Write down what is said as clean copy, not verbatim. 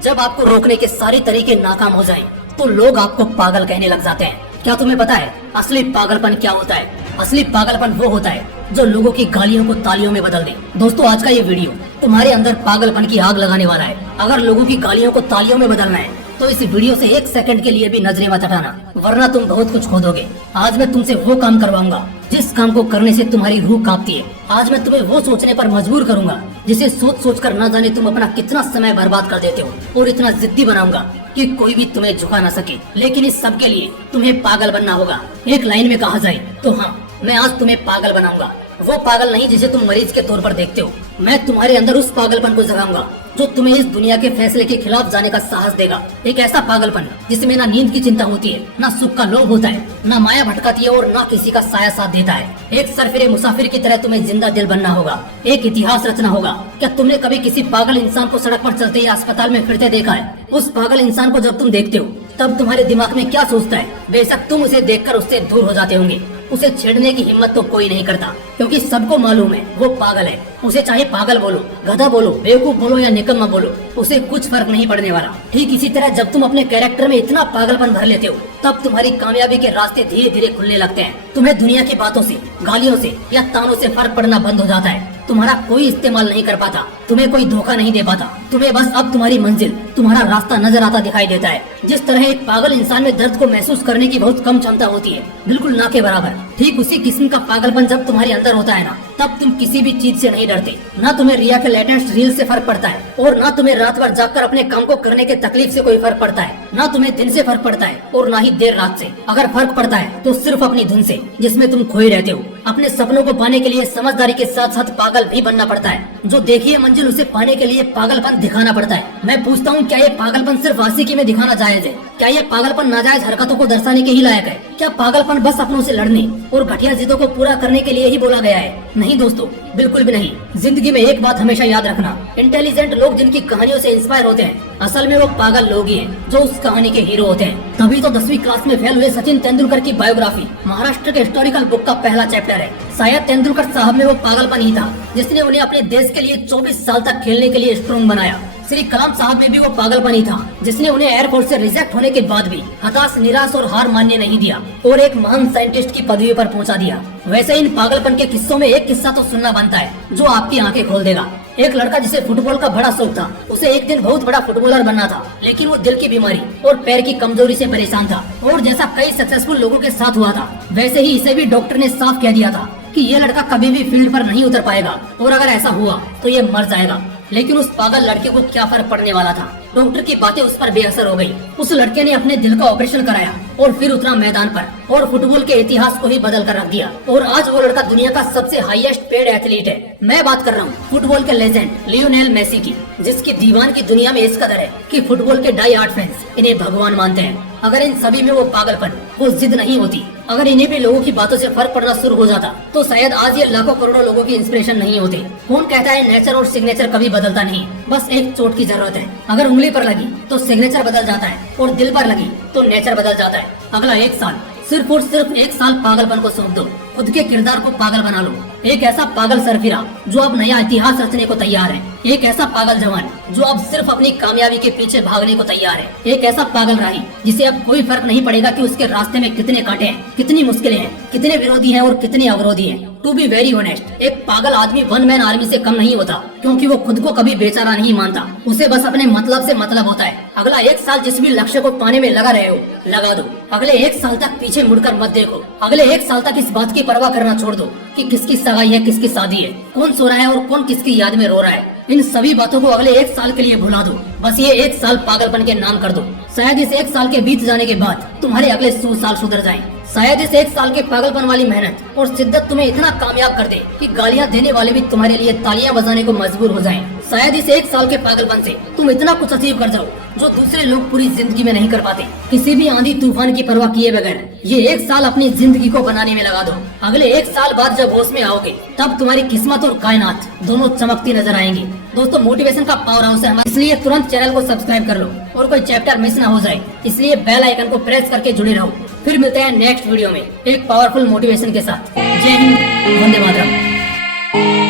जब आपको रोकने के सारे तरीके नाकाम हो जाएं, तो लोग आपको पागल कहने लग जाते हैं। क्या तुम्हें पता है असली पागलपन क्या होता है? असली पागलपन वो होता है जो लोगों की गालियों को तालियों में बदल दे। दोस्तों, आज का ये वीडियो तुम्हारे अंदर पागलपन की आग लगाने वाला है। अगर लोगों की गालियों को तालियों में बदलना है तो इस वीडियो से 1 सेकंड के लिए भी नजरें मत हटाना, वरना तुम बहुत कुछ खो दोगे। आज मैं तुमसे वो काम करवाऊंगा जिस काम को करने से तुम्हारी रूह कांपती है। आज मैं तुम्हें वो सोचने पर मजबूर करूंगा जिसे सोच सोच कर न जाने तुम अपना कितना समय बर्बाद कर देते हो, और इतना जिद्दी बनाऊंगा कि कोई भी तुम्हें झुका न सके। लेकिन इस सब के लिए तुम्हें पागल बनना होगा। एक लाइन में कहा जाए तो हाँ, मैं आज तुम्हें पागल बनाऊंगा। वो पागल नहीं जिसे तुम मरीज के तौर पर देखते हो। मैं तुम्हारे अंदर उस पागलपन को जगाऊंगा जो तुम्हें इस दुनिया के फैसले के खिलाफ जाने का साहस देगा। एक ऐसा पागलपन जिसमें ना नींद की चिंता होती है, ना सुख का लोभ होता है, ना माया भटकाती है, और ना किसी का साया साथ देता है। एक सरफिरे मुसाफिर की तरह तुम्हें जिंदा दिल बनना होगा, एक इतिहास रचना होगा। क्या तुमने कभी किसी पागल इंसान को सड़क पर चलते या अस्पताल में फिरते देखा है? उस पागल इंसान को जब तुम देखते हो तब तुम्हारे दिमाग में क्या सोचता है? बेशक तुम उसे देखकर उससे दूर हो जाते होंगे। उसे छेड़ने की हिम्मत तो कोई नहीं करता, क्योंकि सबको मालूम है वो पागल है। उसे चाहे पागल बोलो, गधा बोलो, बेवकूफ बोलो या निकम्मा बोलो, उसे कुछ फर्क नहीं पड़ने वाला। ठीक इसी तरह जब तुम अपने कैरेक्टर में इतना पागलपन भर लेते हो तब तुम्हारी कामयाबी के रास्ते धीरे धीरे खुलने लगते हैं। तुम्हें दुनिया की बातों से, गालियों से या तानों से फर्क पड़ना बंद हो जाता है। तुम्हारा कोई इस्तेमाल नहीं कर पाता, तुम्हें कोई धोखा नहीं दे पाता। तुम्हें बस अब तुम्हारी मंजिल, तुम्हारा रास्ता नजर आता दिखाई देता है। जिस तरह एक पागल इंसान में दर्द को महसूस करने की बहुत कम क्षमता होती है, बिल्कुल ना के बराबर, ठीक उसी किस्म का पागलपन जब तुम्हारे अंदर होता है ना, तब तुम किसी भी चीज से नहीं डरते। ना तुम्हें रिया के लेटेस्ट रील से फर्क पड़ता है, और ना तुम्हें रात भर जागकर अपने काम को करने के तकलीफ से कोई फर्क पड़ता है। ना तुम्हें दिन से फर्क पड़ता है और ना ही देर रात से। अगर फर्क पड़ता है तो सिर्फ अपनी धुन से, जिसमें तुम खोए रहते हो। अपने सपनों को पाने के लिए समझदारी के साथ साथ पागल भी बनना पड़ता है। जो देखी है मंजिल, उसे पाने के लिए पागलपन दिखाना पड़ता है। मैं पूछता हूँ, क्या ये पागलपन सिर्फ आशिकी में दिखाना जायज है? क्या ये पागलपन नाजायज हरकतों को दर्शाने के ही लायक है? क्या पागलपन बस अपनों से लड़ने और घटिया जिद्दों को पूरा करने के लिए ही बोला गया है? नहीं दोस्तों, बिल्कुल भी नहीं। जिंदगी में एक बात हमेशा याद रखना, इंटेलिजेंट लोग जिनकी कहानियों से इंस्पायर होते हैं, असल में वो पागल लोग ही हैं जो उस कहानी के हीरो होते हैं। तभी तो 10वीं क्लास में फेल हुए सचिन तेंदुलकर की बायोग्राफी महाराष्ट्र के हिस्टोरिकल बुक का पहला चैप्टर है। शायद तेंदुलकर साहब में वो पागलपन ही था जिसने उन्हें अपने देश के लिए 24 साल तक खेलने के लिए स्ट्रॉन्ग बनाया। श्री कलाम साहब में भी वो पागलपन ही था जिसने उन्हें एयरफोर्स से रिजेक्ट होने के बाद भी हताश, निराश और हार मानने नहीं दिया और एक महान साइंटिस्ट की पदवी पर पहुंचा दिया। वैसे इन पागलपन के किस्सों में एक किस्सा तो सुनना बनता है जो आपकी आंखें खोल देगा। एक लड़का जिसे फुटबॉल का बड़ा शौक था, उसे एक दिन बहुत बड़ा फुटबॉलर बनना था, लेकिन वो दिल की बीमारी और पैर की कमजोरी से परेशान था। और जैसा कई सक्सेसफुल लोगों के साथ हुआ था, वैसे ही इसे भी डॉक्टर ने साफ कह दिया था कि ये लड़का कभी भी फील्ड पर नहीं उतर पाएगा, और अगर ऐसा हुआ तो ये मर जाएगा। लेकिन उस पागल लड़के को क्या फर्क पड़ने वाला था? डॉक्टर की बातें उस पर बेअसर हो गई। उस लड़के ने अपने दिल का ऑपरेशन कराया और फिर उतरा मैदान पर और फुटबॉल के इतिहास को ही बदल कर रख दिया। और आज वो लड़का दुनिया का सबसे हाईएस्ट पेड एथलीट है। मैं बात कर रहा हूँ फुटबॉल के लेजेंड लियोनेल मेसी की, जिसकी दीवान की दुनिया में इस कदर है कि फुटबॉल के डाई हार्ड फैंस इन्हें भगवान मानते हैं। अगर इन सभी में वो पागलपन, वो जिद नहीं होती, अगर इन्हें भी लोगों की बातों से फर्क पड़ना शुरू हो जाता, तो शायद आज ये लाखों करोड़ों लोगों की इंस्पिरेशन नहीं होते। कौन कहता है नेचर और सिग्नेचर कभी बदलता नहीं? बस एक चोट की जरूरत है। अगर उंगली पर लगी तो सिग्नेचर बदल जाता है, और दिल पर लगी तो नेचर बदल जाता है। अगला 1 साल, सिर्फ और सिर्फ 1 साल पागलपन को सौंप दो। खुद के किरदार को पागल बना लो। एक ऐसा पागल सरफिरा जो अब नया इतिहास रचने को तैयार है। एक ऐसा पागल जवान जो अब सिर्फ अपनी कामयाबी के पीछे भागने को तैयार है। एक ऐसा पागल राही जिसे अब कोई फर्क नहीं पड़ेगा कि उसके रास्ते में कितने कांटे हैं, कितनी मुश्किलें हैं, कितने विरोधी हैं और कितने अवरोधी हैं। टू बी वेरी ऑनेस्ट, एक पागल आदमी 1 मैन आर्मी से कम नहीं होता, क्योंकि वो खुद को कभी बेचारा नहीं मानता। उसे बस अपने मतलब से मतलब होता है। अगला 1 साल जिस भी लक्ष्य को पाने में लगा रहे हो, लगा दो। अगले 1 साल तक पीछे मुड़कर मत देखो। अगले 1 साल तक इस बात की परवाह करना छोड़ दो कि किसकी सगाई है, किसकी शादी है, कौन सो रहा है और कौन किसकी याद में रो रहा है। इन सभी बातों को अगले 1 साल के लिए भुला दो। बस ये 1 साल पागलपन के नाम कर दो। शायद इस 1 साल के बीत जाने के बाद तुम्हारे अगले 100 साल सुधर जाएं। शायद इस 1 साल के पागलपन वाली मेहनत और शिद्दत तुम्हें इतना कामयाब कर दे कि गालियां देने वाले भी तुम्हारे लिए तालियां बजाने को मजबूर हो जाएं। शायद इस 1 साल के पागलपन से तुम इतना कुछ अचीव कर जाओ जो दूसरे लोग पूरी जिंदगी में नहीं कर पाते। किसी भी आंधी तूफान की परवाह किए बगैर ये 1 साल अपनी जिंदगी को बनाने में लगा दो। अगले 1 साल बाद जब होश में आओगे, तब तुम्हारी किस्मत और कायनात दोनों चमकती नजर आएंगी। दोस्तों, मोटिवेशन का पावर हाउस है हमारा, इसलिए तुरंत चैनल को सब्सक्राइब कर लो और कोई चैप्टर मिस ना हो जाए, इसलिए बेल आइकन को प्रेस करके जुड़े रहो। फिर मिलते हैं नेक्स्ट वीडियो में एक पावरफुल मोटिवेशन के साथ। जय हिंद, वंदे मातरम।